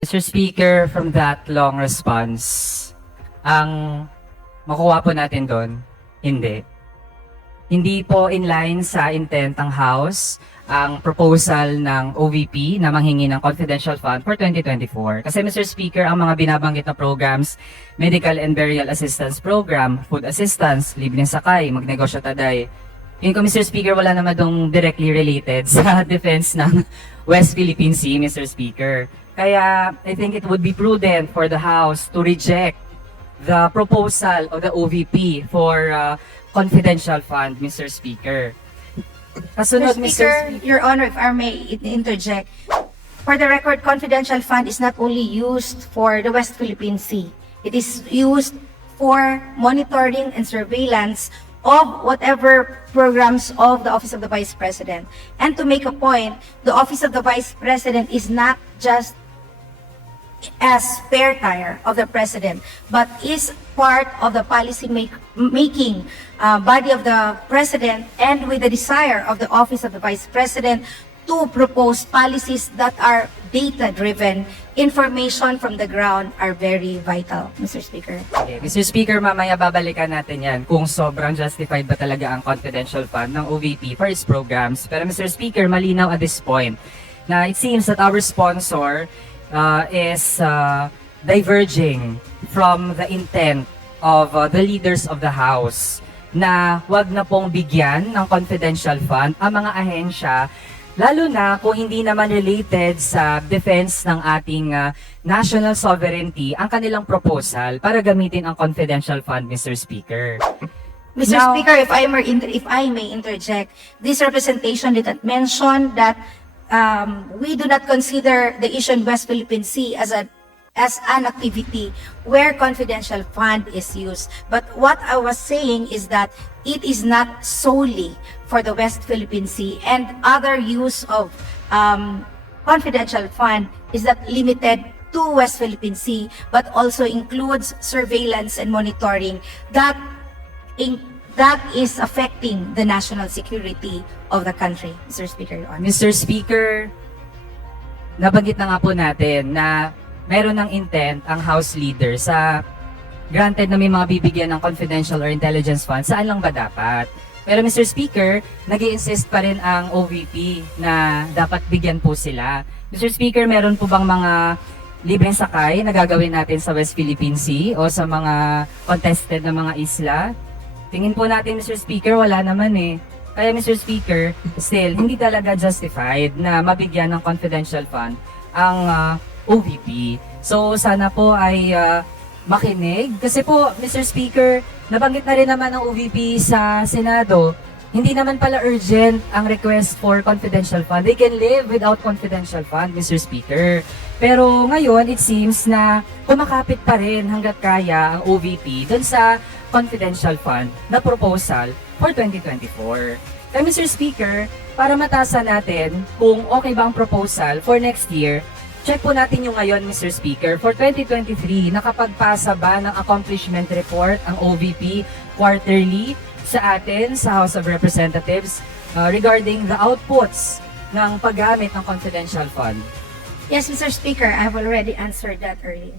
Mr. Speaker, from that long response, ang makuha po natin doon, hindi. Hindi po in line sa intent ng House ang proposal ng OVP na manghingi ng confidential fund for 2024. Kasi Mr. Speaker, ang mga binabanggit na programs, Medical and Burial Assistance Program, Food Assistance, Libreng Sakay, Magnegosyo Taday, yun ko, Mr. Speaker, wala naman dong directly related sa defense ng West Philippine Sea, Mr. Speaker. Kaya I think it would be prudent for the House to reject the proposal of the OVP for confidential fund, Mr. Speaker. Kasunod, Mr. Speaker, Mr. Your Honor, if I may interject, for the record, confidential fund is not only used for the West Philippine Sea. It is used for monitoring and surveillance of whatever programs of the Office of the Vice President. And to make a point, the Office of the Vice President is not just as spare tire of the President, but is part of the policy making body of the President, and with the desire of the Office of the Vice President to propose policies that are data-driven. Information from the ground are very vital, Mr. Speaker. Okay, Mr. Speaker, mamaya babalikan natin yan kung sobrang justified ba talaga ang confidential fund ng OVP for its programs. Pero Mr. Speaker, malinaw at this point na it seems that our sponsor is diverging from the intent of the leaders of the House na wag na pong bigyan ng confidential fund ang mga ahensya, lalo na kung hindi naman related sa defense ng ating national sovereignty ang kanilang proposal para gamitin ang confidential fund, Mr. Speaker. Mr. Now- Speaker, if I may interject, this representation did not mention that we do not consider the issue in West Philippine Sea as an activity where confidential fund is used. But what I was saying is that it is not solely for the West Philippine Sea, and other use of confidential fund is not limited to West Philippine Sea, but also includes surveillance and monitoring that is affecting the national security of the country, Mr. Speaker, Your Honor. Mr. Speaker, nabanggit na nga po natin na meron ng intent ang House leader sa granted na may mga bibigyan ng confidential or intelligence fund, saan lang ba dapat? Pero Mr. Speaker, nag-i-insist pa rin ang OVP na dapat bigyan po sila. Mr. Speaker, meron po bang mga libreng sakay na gagawin natin sa West Philippine Sea o sa mga contested na mga isla? Tingin po natin, Mr. Speaker, wala naman eh. Kaya Mr. Speaker, still, hindi talaga justified na mabigyan ng confidential fund ang OVP. So, sana po ay makinig. Kasi po, Mr. Speaker, nabanggit na rin naman ng OVP sa Senado, hindi naman pala urgent ang request for confidential fund. They can live without confidential fund, Mr. Speaker. Pero ngayon, it seems na kumakapit pa rin hanggat kaya ang OVP dun sa confidential fund na proposal for 2024. Kaya Mr. Speaker, para matasa natin kung okay ba ang proposal for next year, check po natin yung ngayon, Mr. Speaker. For 2023, nakapagpasa ba ng accomplishment report ang OVP quarterly sa atin, sa House of Representatives, regarding the outputs ng paggamit ng confidential fund? Yes, Mr. Speaker, I have already answered that earlier.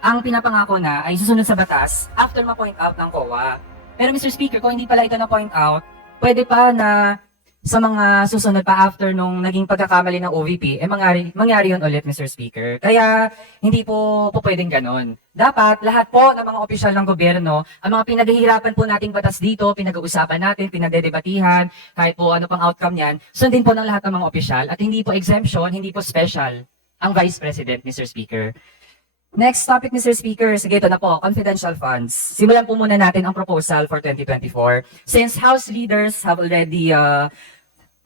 Ang pinapangako na ay susunod sa batas after ma-point out ng COA. Pero Mr. Speaker, kung hindi pala ito na-point out, pwede pa na sa mga susunod pa after nung naging pagkakamali ng OVP, mangyari yun ulit, Mr. Speaker. Kaya hindi po pwedeng ganon. Dapat lahat po ng mga opisyal ng gobyerno, ang mga pinaghihirapan po nating batas dito, pinag-uusapan natin, pinagdedebatihan, kahit po ano pang outcome yan, sundin po ng lahat ng mga opisyal at hindi po exemption, hindi po special ang Vice President, Mr. Speaker. Next topic, Mr. Speaker. Sige, ito na po, confidential funds. Simulan po muna natin ang proposal for 2024. Since House leaders have already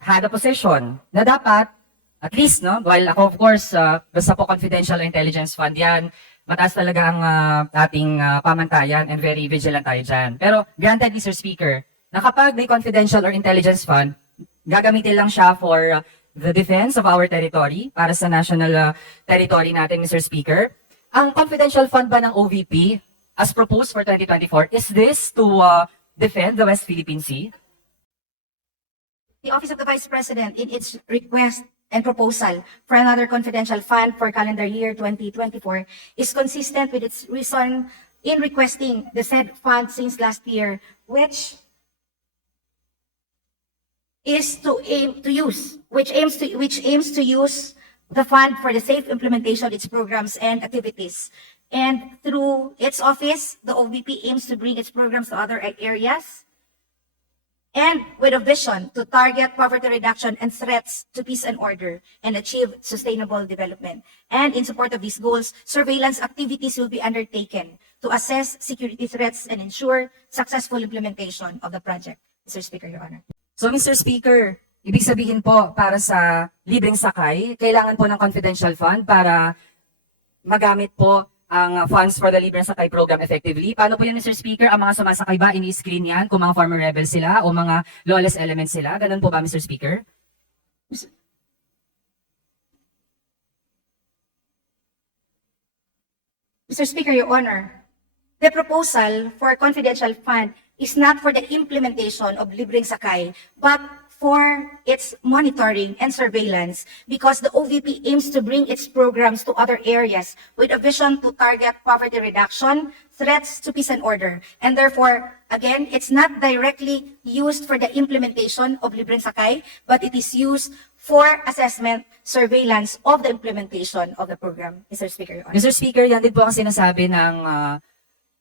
had a position na dapat, at least, no, while ako, of course, basta po confidential intelligence fund yan, mataas talaga ang ating pamantayan and very vigilant tayo dyan. Pero, granted, Mr. Speaker, na kapag may confidential or intelligence fund, gagamitin lang siya for the defense of our territory, para sa national territory natin, Mr. Speaker. Ang confidential fund ba ng OVP, as proposed for 2024, is this to defend the West Philippine Sea? The Office of the Vice President, in its request and proposal for another confidential fund for calendar year 2024, is consistent with its reason in requesting the said fund since last year, which aims to use the fund for the safe implementation of its programs and activities. And through its office, the OVP aims to bring its programs to other areas, and with a vision to target poverty reduction and threats to peace and order and achieve sustainable development. And in support of these goals, surveillance activities will be undertaken to assess security threats and ensure successful implementation of the project. Mr. Speaker, Your Honor. So, Mr. Speaker, ibig sabihin po, para sa libreng sakay, kailangan po ng confidential fund para magamit po ang funds for the libreng sakay program effectively. Paano po yun, Mr. Speaker? Ang mga sumasakay ba, ini-screen yan kung mga former rebels sila o mga lawless elements sila? Ganun po ba, Mr. Speaker? Mr. Speaker, Your Honor, the proposal for confidential fund is not for the implementation of Libreng Sakay, but for its monitoring and surveillance, because the OVP aims to bring its programs to other areas with a vision to target poverty reduction, threats to peace and order. And therefore, again, it's not directly used for the implementation of Libreng Sakay, but it is used for assessment, surveillance of the implementation of the program. Mr. Speaker, Your Honor. Mr. Speaker, yan din po ang sinasabi ng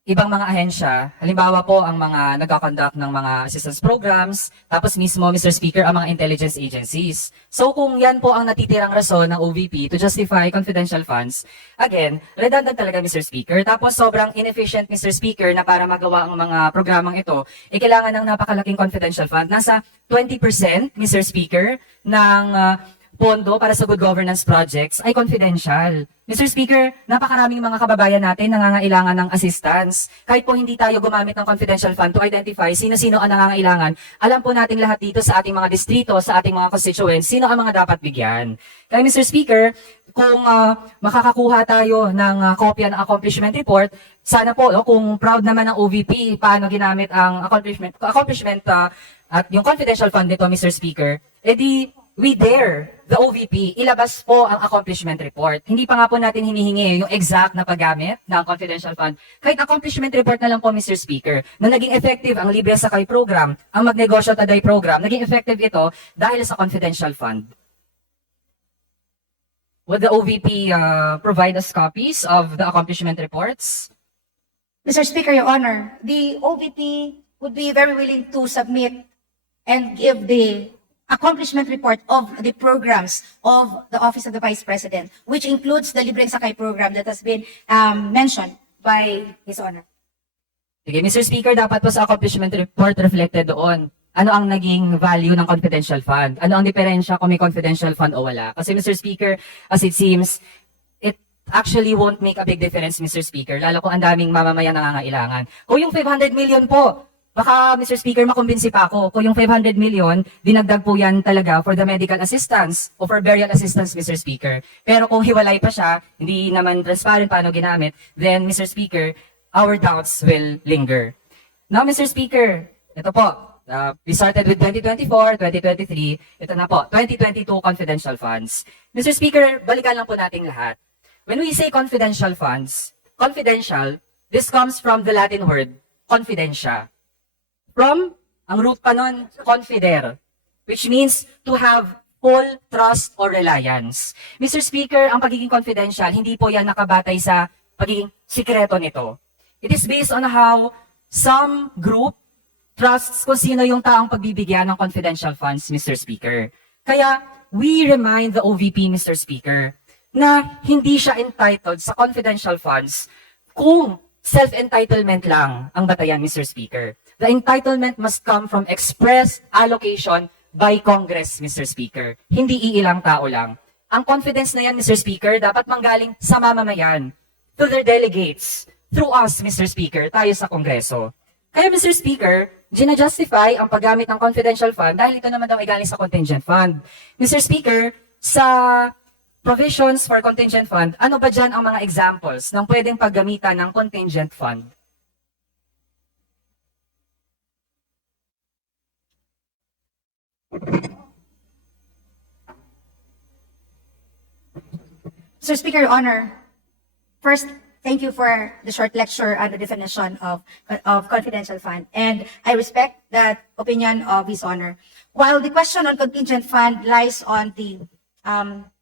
ibang mga ahensya. Halimbawa po ang mga nagkakonduct ng mga assistance programs, tapos mismo, Mr. Speaker, ang mga intelligence agencies. So kung yan po ang natitirang rason ng OVP to justify confidential funds, again, redundant talaga, Mr. Speaker. Tapos sobrang inefficient, Mr. Speaker, na para magawa ang mga programang ito, kailangan ng napakalaking confidential fund. Nasa 20%, Mr. Speaker, ng pondo para sa good governance projects ay confidential. Mr. Speaker, napakaraming mga kababayan natin nangangailangan ng assistance. Kahit po hindi tayo gumamit ng confidential fund to identify sino-sino ang nangangailangan, alam po nating lahat dito sa ating mga distrito, sa ating mga constituents, sino ang mga dapat bigyan. Kaya Mr. Speaker, kung makakakuha tayo ng kopya ng accomplishment report, sana po, kung proud naman ng OVP, paano ginamit ang accomplishment at yung confidential fund nito, Mr. Speaker, edi we dare the OVP ilabas po ang accomplishment report. Hindi pa nga po natin hinihingi yung exact na paggamit ng confidential fund. Kahit accomplishment report na lang po, Mr. Speaker, na naging effective ang Libre Sakay program, ang Magnegosyo Taday program, naging effective ito dahil sa confidential fund. Would the OVP provide us copies of the accomplishment reports? Mr. Speaker, Your Honor, the OVP would be very willing to submit and give the accomplishment report of the programs of the Office of the Vice President, which includes the Libreng Sakay program that has been mentioned by His Honor. Sige, Mr. Speaker, dapat po sa accomplishment report reflected doon. Ano ang naging value ng confidential fund? Ano ang diferensya kung may confidential fund o wala? Kasi Mr. Speaker, as it seems, it actually won't make a big difference, Mr. Speaker, lalo kung ang daming mamamayan nangangailangan. Kung yung 500 million po, baka, Mr. Speaker, makumbinsi pa ako. Kung yung 500 million, dinagdag po yan talaga for the medical assistance o for burial assistance, Mr. Speaker. Pero kung hiwalay pa siya, hindi naman transparent paano ginamit, then, Mr. Speaker, our doubts will linger. Now, Mr. Speaker, ito po, we started with 2024, 2023, ito na po, 2022 confidential funds. Mr. Speaker, balikan lang po nating lahat. When we say confidential funds, confidential, this comes from the Latin word, confidentia. From, ang root pa nun, confidere, which means to have full trust or reliance. Mr. Speaker, ang pagiging confidential, hindi po yan nakabatay sa pagiging sikreto nito. It is based on how some group trusts kung sino yung taong pagbibigyan ng confidential funds, Mr. Speaker. Kaya, we remind the OVP, Mr. Speaker, na hindi siya entitled sa confidential funds kung self-entitlement lang ang batayan, Mr. Speaker. The entitlement must come from express allocation by Congress, Mr. Speaker. Hindi iilang tao lang. Ang confidence na yan, Mr. Speaker, dapat manggaling sa mamamayan, to their delegates, through us, Mr. Speaker, tayo sa Kongreso. Kaya, Mr. Speaker, gina-justify ang paggamit ng confidential fund dahil ito naman daw ay galing sa contingent fund. Mr. Speaker, sa provisions for contingent fund, ano ba dyan ang mga examples ng pwedeng paggamitan ng contingent fund? Mr. Speaker, Your Honor, first, thank you for the short lecture on the definition of confidential fund. And I respect that opinion of His Honor. While the question on contingent fund lies on the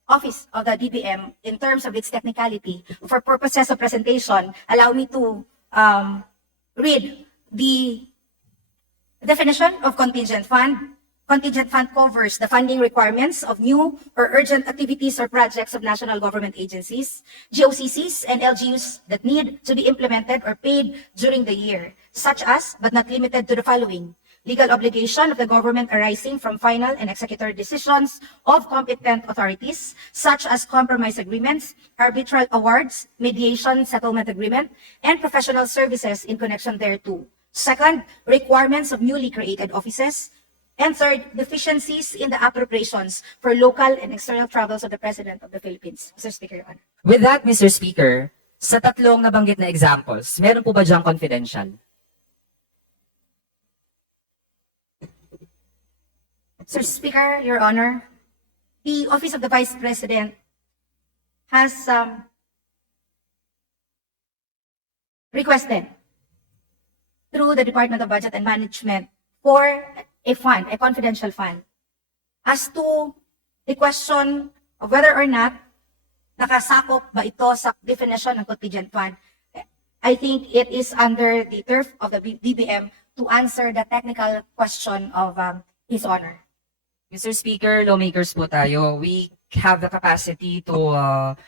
office of the DBM in terms of its technicality, for purposes of presentation, allow me to read the definition of contingent fund. Contingent fund covers the funding requirements of new or urgent activities or projects of national government agencies, GOCCs, and LGUs that need to be implemented or paid during the year, such as, but not limited to the following: legal obligation of the government arising from final and executory decisions of competent authorities, such as compromise agreements, arbitral awards, mediation, settlement agreement, and professional services in connection thereto. Second, requirements of newly created offices. And third, deficiencies in the appropriations for local and external travels of the President of the Philippines. Mr. Speaker, Your Honor. With that, Mr. Speaker, sa tatlong nabanggit na examples, meron po ba diyang confidential? Mr. Speaker, Your Honor, the Office of the Vice President has requested through the Department of Budget and Management for a fund, a confidential fund. As to the question of whether or not nakasakop ba ito sa definition ng contingent fund, I think it is under the turf of the DBM to answer the technical question of His Honor. Mr. Speaker, lawmakers po tayo. We have the capacity to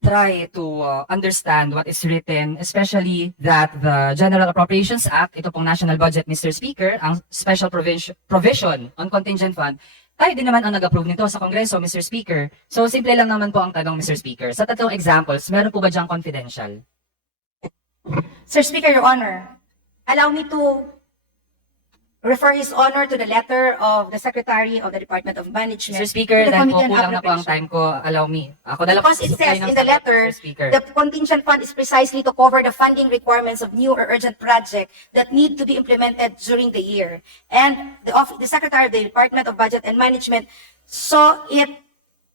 try to understand what is written, especially that the General Appropriations Act, ito pong National Budget, Mr. Speaker, ang special provision on contingent fund, tayo din naman ang nag-approve nito sa Kongreso, Mr. Speaker. So, simple lang naman po ang tanong, Mr. Speaker. Sa tatlong examples, meron po ba diyang confidential? Sir Speaker, Your Honor, allow me to refer His Honor to the letter of the Secretary of the Department of Mr. Management. Speaker, to the dahil po Committee on kulang na po ang Appropriations. time ko, allow me. Ako na lang Because it susupply says ng in the sagot, letter, Mr. Speaker. the contingent fund is precisely to cover the funding requirements of new or urgent projects that need to be implemented during the year. And the Secretary of the Department of Budget and Management saw it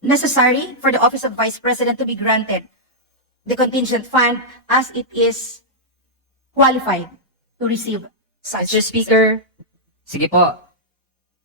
necessary for the Office of Vice President to be granted the contingent fund as it is qualified to receive such. Mr. Speaker, sige po.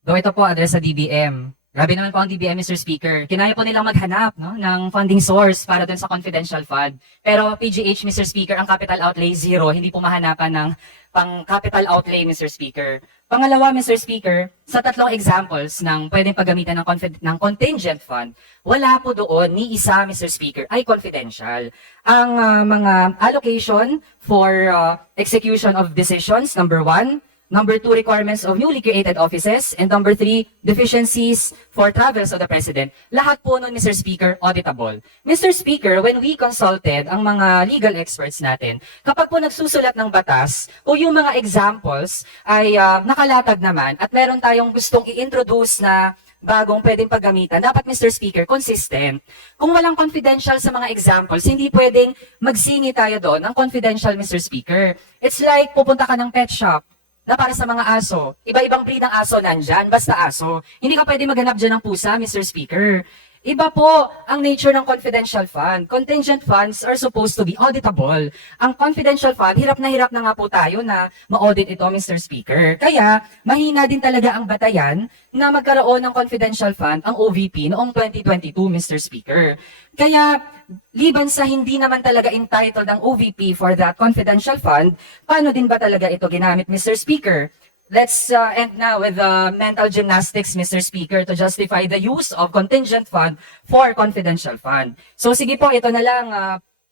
Though ito po address sa DBM. Grabe naman po ang DBM, Mr. Speaker. Kinaya po nilang maghanap ng funding source para dun sa confidential fund. Pero PGH, Mr. Speaker, ang capital outlay zero. Hindi po mahanapan ng pang-capital outlay, Mr. Speaker. Pangalawa, Mr. Speaker, sa tatlong examples ng pwedeng paggamitan ng contingent fund, wala po doon ni isa, Mr. Speaker, ay confidential. Ang mga allocation for execution of decisions, number 1, number 2, requirements of newly created offices. And number 3, deficiencies for travels of the President. Lahat po nun, Mr. Speaker, auditable. Mr. Speaker, when we consulted ang mga legal experts natin, kapag po nagsusulat ng batas, o yung mga examples ay nakalatag naman at meron tayong gustong i-introduce na bagong pwedeng paggamitan, dapat, Mr. Speaker, consistent. Kung walang confidential sa mga examples, hindi pwedeng magsini tayo doon ng confidential, Mr. Speaker. It's like pupunta ka ng pet shop na para sa mga aso. Iba-ibang breed ng aso nandyan, basta aso. Hindi ka pwede maghanap dyan ng pusa, Mr. Speaker. Iba po ang nature ng confidential fund. Contingent funds are supposed to be auditable. Ang confidential fund, hirap na nga po tayo na ma-audit ito, Mr. Speaker. Kaya, mahina din talaga ang batayan na magkaroon ng confidential fund ang OVP noong 2022, Mr. Speaker. Kaya, liban sa hindi naman talaga entitled ang OVP for that confidential fund, paano din ba talaga ito ginamit, Mr. Speaker? Let's end now with mental gymnastics, Mr. Speaker, to justify the use of contingent fund for confidential fund. So sige po, ito na lang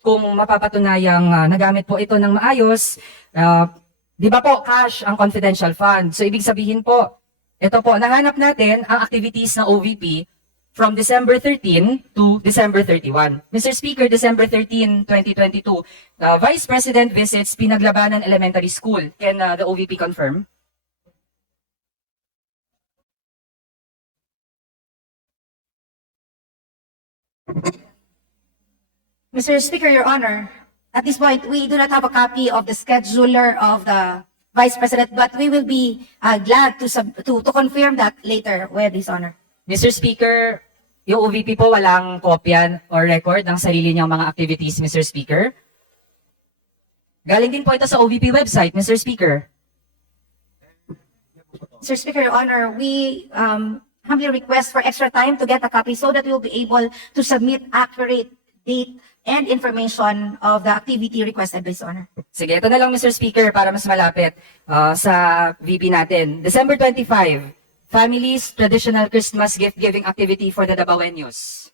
kung mapapatunayang nagamit po ito ng maayos. Di ba po, cash ang confidential fund. So ibig sabihin po, ito po, nahanap natin ang activities ng OVP from December 13 to December 31. Mr. Speaker, December 13, 2022, Vice President visits Pinaglabanan Elementary School. Can the OVP confirm? Mr. Speaker, Your Honor, at this point, we do not have a copy of the scheduler of the Vice President, but we will be glad to confirm that later with His Honor. Mr. Speaker, yung OVP po walang kopya or record ng sarili niyang mga activities, Mr. Speaker. Galing din po ito sa OVP website, Mr. Speaker. Mr. Speaker, Your Honor, we humbly request for extra time to get a copy so that we will be able to submit accurate date and information of the activity requested by His Honor. Sige, ito na lang, Mr. Speaker, para mas malapit sa VP natin. December 25, Families Traditional Christmas Gift-Giving Activity for the Dabaweños.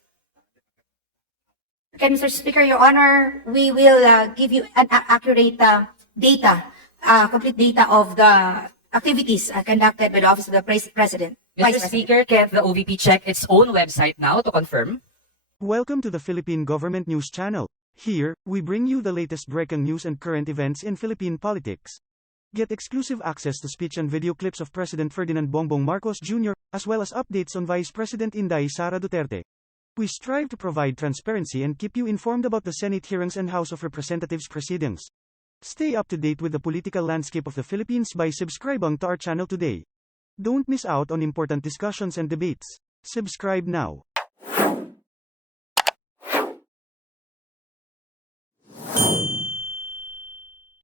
Okay, Mr. Speaker, Your Honor, we will give you an accurate data, complete data of the activities conducted by the Office of the President. Vice Mr. President. Speaker, can't the OVP check its own website now to confirm? Welcome to the Philippine Government News Channel. Here, we bring you the latest breaking news and current events in Philippine politics. Get exclusive access to speech and video clips of President Ferdinand Bongbong Marcos Jr., as well as updates on Vice President Inday Sara Duterte. We strive to provide transparency and keep you informed about the Senate hearings and House of Representatives proceedings. Stay up to date with the political landscape of the Philippines by subscribing to our channel today. Don't miss out on important discussions and debates. Subscribe now.